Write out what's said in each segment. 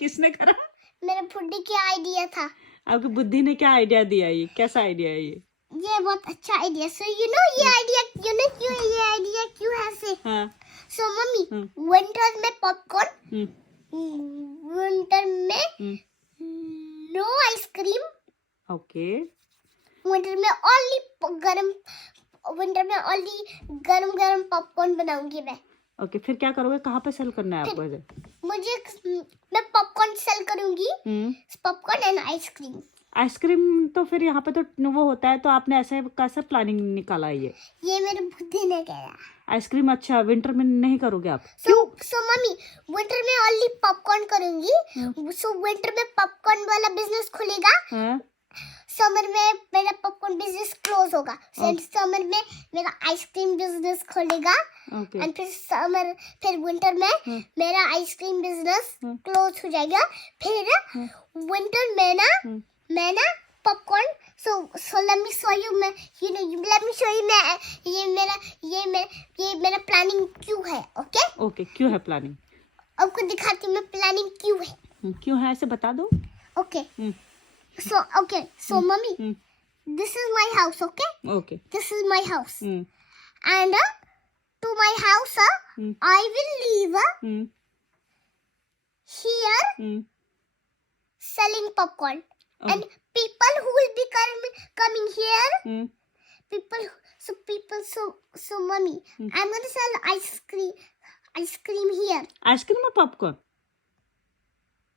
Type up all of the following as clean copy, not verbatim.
किसने करा? मेरे बुद्धि की आइडिया था। आपकी बुद्धि ने क्या आइडिया दिया? ये कैसा आइडिया है ये? ये बहुत अच्छा आइडिया। सो ये आइडिया क्यों ये आइडिया क्यों है से? हाँ। सो मम्मी, विंटर में पॉपकॉर्न, विंटर में नो आइसक्रीम, ओके। विंटर में गरम गरम पॉपकॉर्न बनाऊंगी मैं। ओके, फिर क्या करोगे? कहाँ पे सेल करना है आपको इसे? मैं पॉपकॉर्न सेल करूंगी, पॉपकॉर्न एंड आइसक्रीम। आइसक्रीम तो फिर यहाँ पे तो वो होता है, तो आपने ऐसे कैसे प्लानिंग निकाला है ये मेरे बुद्धि ने कहा। आइसक्रीम अच्छा विंटर में नहीं करोगे आप? सो मम्मी, विंटर में ओनली पॉपकॉर्न करूंगी। सो विंटर में पॉपकॉर्न वाला बिजनेस खुलेगा, समर में मेरा पॉपकॉर्न बिजनेस क्लोज होगा, समर में मेरा आइसक्रीम बिजनेस खुलेगा, एंड फिर विंटर में मेरा आइसक्रीम बिजनेस क्लोज हो जाएगा। फिर विंटर में मैं ना popcorn. So let me show you, मैं लेट मी शो यू मैं ये मेरा प्लानिंग क्यों है। ओके, क्यों है प्लानिंग? आपको दिखाती हूँ मैं प्लानिंग क्यों है। क्यों है ऐसे बता दो। Okay, so mummy, this is my house, okay? This is my house. And to my house, I will leave here selling popcorn. And people who will be coming here, so mommy, I'm going to sell ice cream here. Ice cream और popcorn?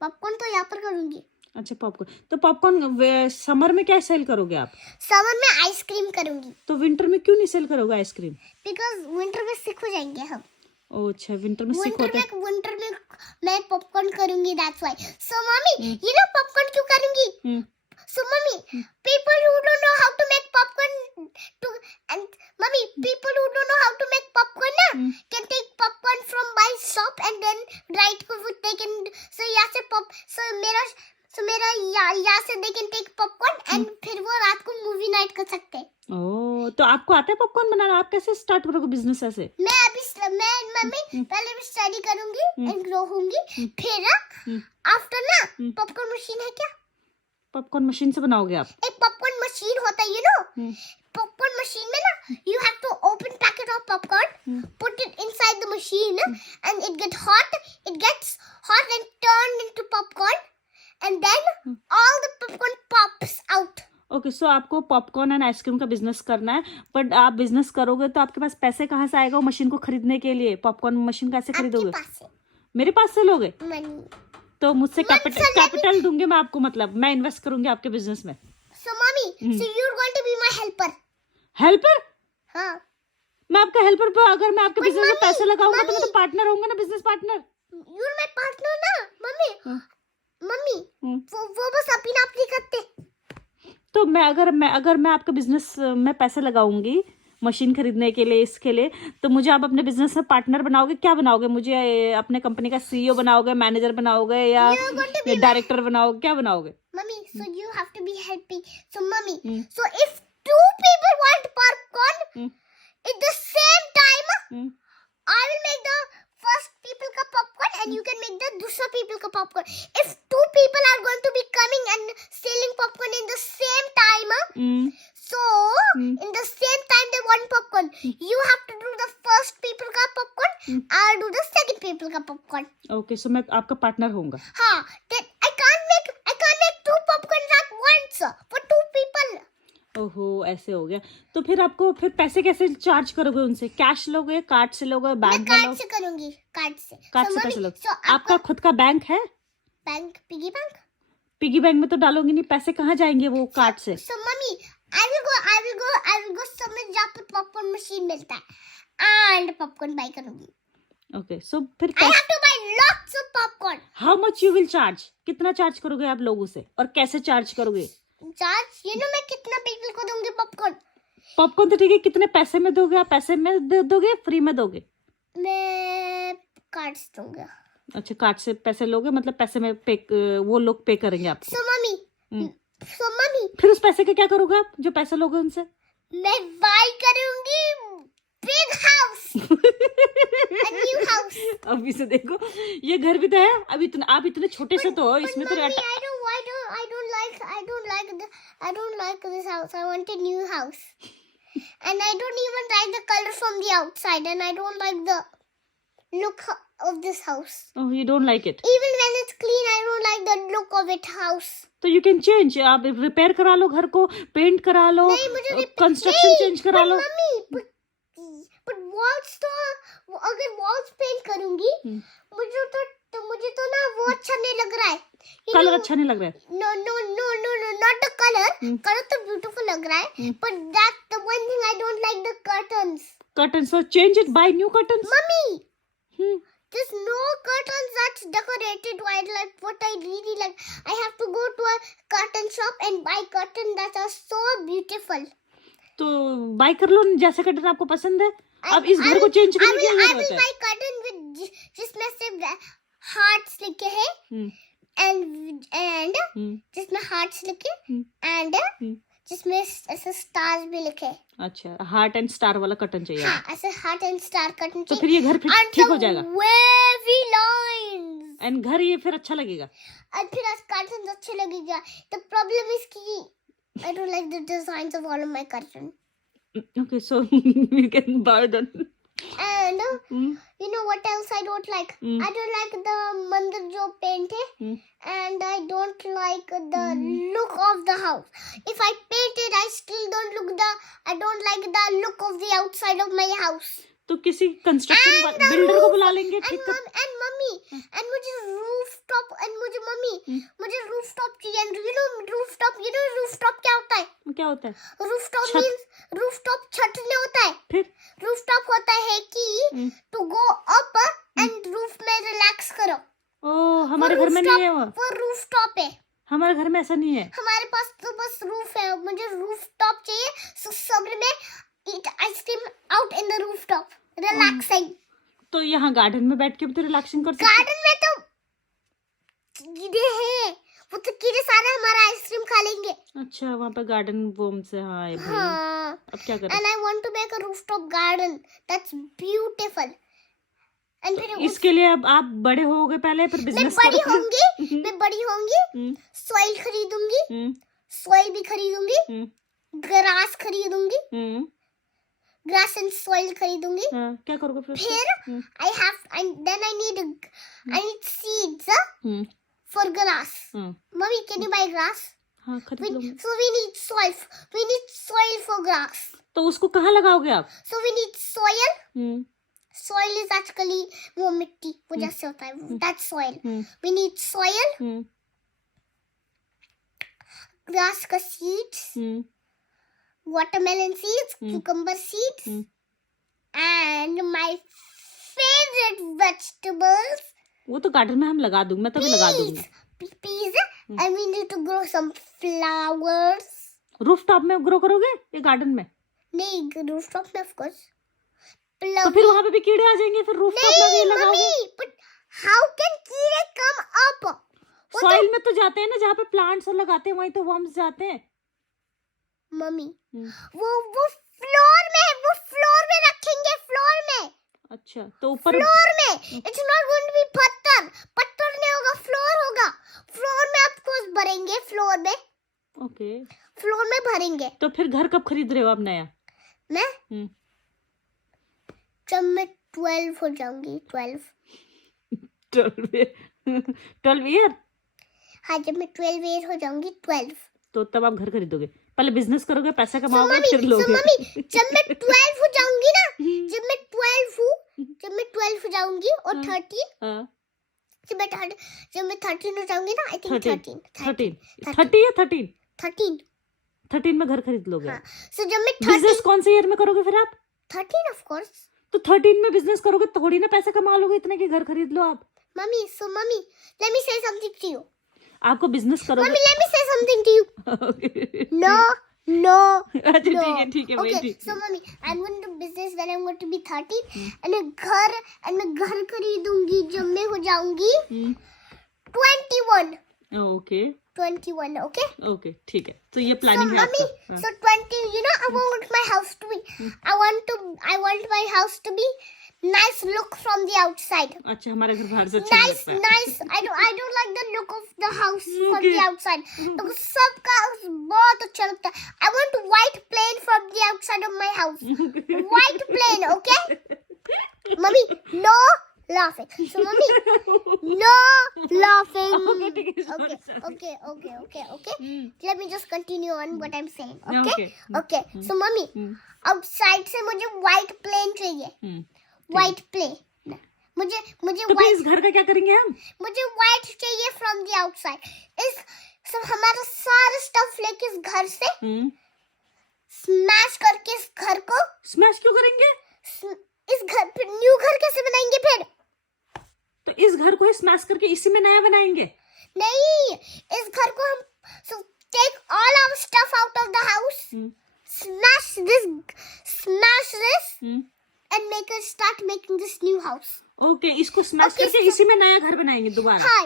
Popcorn तो यहाँ पर करूँगी। अच्छा, popcorn. तो popcorn summer में क्या cell करोगे आप? समर में आइसक्रीम करूंगी। तो विंटर में क्यों नहीं सेल करोगे आइसक्रीम? बिकॉज विंटर में सिक हो जाएंगे हम। ओह अच्छा, विंटर में सिक होते हैं। विंटर में मैं पॉपकॉर्न करूंगी, दैट्स व्हाई। सो मम्मी, ये ना पॉपकॉर्न क्यों करूंगी? So mummy, people who don't know how to make popcorn people who don't know how to make popcorn can take popcorn from my shop and then they can यहाँ से they can take popcorn and फिर वो रात को movie night कर सकते हैं। ओह, तो आपको आता है पॉपकॉर्न बनाना? आप कैसे स्टार्ट करोगे बिजनेस ऐसे? मैं मम्मी पहले भी स्टडी करूंगी एंड ग्रो होंगी, फिर आफ्टर ना पॉपकॉर्न मशीन है क्या? पॉपकॉर्न मशीन से बनाओगे आप? एक पॉपकॉर्न मशीन होता है, पॉपकॉर्न मशीन में ना you have to open packet of popcorn, put it inside the machine and it gets hot and turn into popcorn and then all the popcorn pops out. Okay, so आपको popcorn and ice cream का business करना है, but आप business करोगे तो आपके पास पैसे कहाँ से आएगा वो मशीन को खरीदने के लिए? पॉपकॉर्न मशीन कैसे खरीदोगे? मेरे पास से लोगे? तो मुझसे कैपिटल दूंगी मैं आपको, मतलब मैं इन्वेस्ट करूंगी आपके बिजनेस में। So mummy, so you are going to be my helper. Helper? हाँ, मैं आपका हेल्पर पे अगर मैं आपके बिजनेस में पैसे लगाऊंगा तो मैं तो पार्टनर होऊंगा ना, business partner. You are my partner ना मम्मी। वो बस अपनी आप नहीं करते। तो मैं अगर मैं आपके बिजनेस में पैसे लगाऊंगी मशीन खरीदने के लिए, इसके लिए, तो मुझे आप अपने बिजनेस में पार्टनर बनाओगे? क्या बनाओगे? मुझे अपने कंपनी का सीईओ बनाओगे, मैनेजर बनाओगे या डायरेक्टर बनाओगे? क्या बनाओगे? Mummy, so you have to be helping. So mommy, so if two people want popcorn at the same time, I will make the first people ka popcorn and you can make the दूसरा people ka popcorn. If two people are going to be coming and selling popcorn in the same time, so in the same time they want popcorn, you have to do the first people ka popcorn, I'll do the second people ka popcorn. Okay, so मैं आपका partner होऊंगा। हाँ, then I can't make two popcorn at once for two people. ओहो, ऐसे हो गया। तो फिर आपको फिर पैसे कैसे चार्ज करोगे उनसे? कैश लोगे, कार्ड से लोगे, बैंक में लोगे? से करूंगी, कार्ड से पैसे लोगे। आपका खुद का बैंक है? Bank, piggy bank. Piggy bank में तो डालोगे नहीं, पैसे कहाँ जाएंगे वो कार्ड से? So mummy, I will go somewhere जहाँ पर पॉपकॉर्न मशीन मिलता है and पॉपकॉर्न बाय करूंगी। ओके, सो फिर I have to buy lots of popcorn. How much you will charge? कितना चार्ज करोगे आप लोगों से और कैसे चार्ज करोगे? चार्ज मैं कितना पीपल को दूंगी पॉपकॉर्न? पॉपकॉर्न तो ठीक है, कितने पैसे में दोगे आप? पैसे में दोगे, फ्री में दोगे? मैं कार्ड से दूंगा। अच्छा, कार्ड से पैसे लोगे, मतलब पैसे में वो लोग पे करेंगे आपको। सो मम्मी फिर उस पैसे का क्या करोगे आप जो पैसे लोगे उनसे? मैं बाय करूंगी big house, a new house. अभी से देखो ये घर भी तो है, अभी आप इतने छोटे से तो हो, इसमें तो Mommy, I don't like this house. I want a new house. And I don't even like the color from the outside, and I don't like the look of this house. Oh, you don't like it. Even when it's clean, I don't like the look of it house. तो you can change, आप repair करा लो घर को, paint करा लो, नहीं, मुझे construction change करा लो. Mummy, but walls तो अगर walls पेंट करूंगी, मुझे तो ना वो अच्छा नहीं लग रहा है. कलर अच्छा नहीं लग रहा है. No, not the color. Color तो beautiful लग रहा है, but that's the one thing I don't like, the curtains. Curtains, so change it, buy new curtains. Mummy, there's no curtains that's decorated white like what I really like. I have to go to a curtain shop and buy curtains that are so beautiful. तो bye कर लो जैसे curtain आपको पसंद है. अब इस घर को चेंज करने की क्या जरूरत है? I will buy curtain with जिसमें से hearts लिखे हैं and जिसमें hearts लिखे and जिसमें ऐसे stars भी लिखे. अच्छा, हार्ट एंड स्टार वाला कर्टन चाहिए. हाँ, ऐसे हार्ट एंड स्टार कर्टन चाहिए. तो फिर ये घर फिर ठीक हो जाएगा. Wavy lines. एंड घर ये फिर अच्छा लगेगा. और फिर कर्टन अच्छे लगेगा. The problem is कि I don't like the designs of all of my curtains. Okay, so you can buy them. And you know what else I don't like? I don't like the mandir jo paint hai, and I don't like the look of the house. If I paint it, I don't like the look of the outside of my house. तो किसी construction builder को बुला लेंगे ठीक कर. And mummy, and मुझे rooftop, and मुझे rooftop चाहिए. And you know rooftop क्या होता है? क्या होता है? Rooftop means rooftop छत नहीं होता है. फिर rooftop होता है कि to go up and roof में relax करो. ओह, हमारे घर में नहीं है वो rooftop है. हमारे घर में ऐसा नहीं है. हमारे पास तो बस roof है. मुझे rooftop चाहिए. So summer में eat ice cream out in the rooftop, relaxing. तो यहाँ गार्डन में बैठ के भी तो रिलैक्सिंग कर सकते. गार्डन में तो कीड़े हैं, वो तो कीड़े सारे हमारा आइसक्रीम खा लेंगे. अच्छा, वहाँ पे गार्डन वोम से. हाँ भाई. हाँ. अब क्या करें? And I want to make a rooftop garden that's beautiful. And फिर इसके लिए अब आप बड़े होगे पहले, फिर बिजनेस मैं बड़ी होंगी. सॉइल खरीदूंगी. सॉइल भी खरीदूंगी. ग्रास खरीदूंगी. ग्रास एंड सॉइल खरीदूंगी. क्या करोगे फिर I need seeds for grass. Mommy, can you buy grass? हाँ, खरीद लूंगी. So we need soil for grass. तो उसको कहाँ लगाओगे आप? So we need soil. Soil is actually वो मिट्टी, वो जैसे होता है, that's soil. We need soil. Grass का seeds. Watermelon seeds, cucumber seeds, and my favorite vegetables. वो तो गार्डन में हम लगा दूंगी, मैं तभी लगा दूंगी. Peas, and we need to grow some flowers. Rooftop में ग्रो करोगे ये गार्डन में? नहीं, रूफटॉप में of course. तो फिर वहाँ पे भी कीड़े आ जाएंगे, फिर रूफटॉप में भी लगाओगे. But how can कीड़े come up? सॉइल में तो जाते हैं ना, जहाँ पे प्लांट्स लगाते हैं वहीं तो वर्म्स जाते हैं. मम्मी, वो फ्लोर में रखेंगे, फ्लोर में. अच्छा, तो ऊपर फ्लोर में. It's not going to be पत्थर नहीं होगा, फ्लोर होगा. फ्लोर में ऑफ कोर्स भरेंगे, फ्लोर में. ओके, फ्लोर में भरेंगे. तो फिर घर कब खरीद रहे हो आप नया? मैं जब मैं 12 हो जाऊंगी. 12 ईयर. हाँ, जब मैं 12 ईयर हो जाऊंगी. 12 तो तब आप घर खरीदोगे. पहले बिजनेस करोगे, पैसा कमाओगे, फिर लोगे. मम्मी, जब मैं 12 हो जाऊंगी ना, जब मैं 12 हो जाऊंगी और 13, जब मैं 13 हो जाऊंगी ना, आई थिंक 13 में घर खरीद लोगे. हाँ. So जब मैं बिजनेस कौन से ईयर में करोगे फिर आप? 13 of course. तो 13 में बिजनेस करोगे, थोड़ी ना पैसा कमा लोगे इतने कि घर खरीद लो आप. Mummy, let me say something to you. आपको बिजनेस करोगे. Mummy, let me say something to you. No. अच्छा, ठीक है. Okay, so mummy, I'm going to business when I'm going to be 13, and मैं घर खरीदूंगी जब मैं हो जाऊंगी 21. Okay 21, okay? ओके ठीक है, तो ये So प्लानिंग है mommy, आपका। so 20, I want my house to be, I want my house to be nice look from the outside. अच्छा, हमारे घर बाहर से अच्छा नहीं लगता है। Nice. I don't like the look of the house from Okay. the outside. Because सबका house बहुत अच्छा लगता है. I want white plane from the outside of my house. White plane, okay? Mommy, no laughing. So mommy, no laughing. Okay, ठीक है, sorry, sorry. Okay. Let me just continue on what I'm saying. Okay. Okay. So mommy, outside से मुझे white plane चाहिए. White plane. मुझे तो फिर white. इस घर का क्या करेंगे हम? मुझे white चाहिए from the outside. सब हमारा सारा स्टफ लेके इस घर से स्मैश करके इस घर को स्मैश क्यों करेंगे? इस घर फिर न्यू घर कैसे बनाएंगे फिर? तो इस घर को स्मैश करके इसी में नया बनाएंगे। नहीं, इस घर को हम so take all our stuff out of the house, smash this and start making this new house. Okay, इसको स्मैश Okay, करके so- इसी में नया घर बनाएंगे दोबारा। हाँ,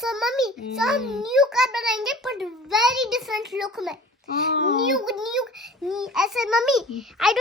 so मम्मी, so हम न्यू घर बनाएंगे but very different look में. Oh. न्यू ऐसे मम्मी, I don't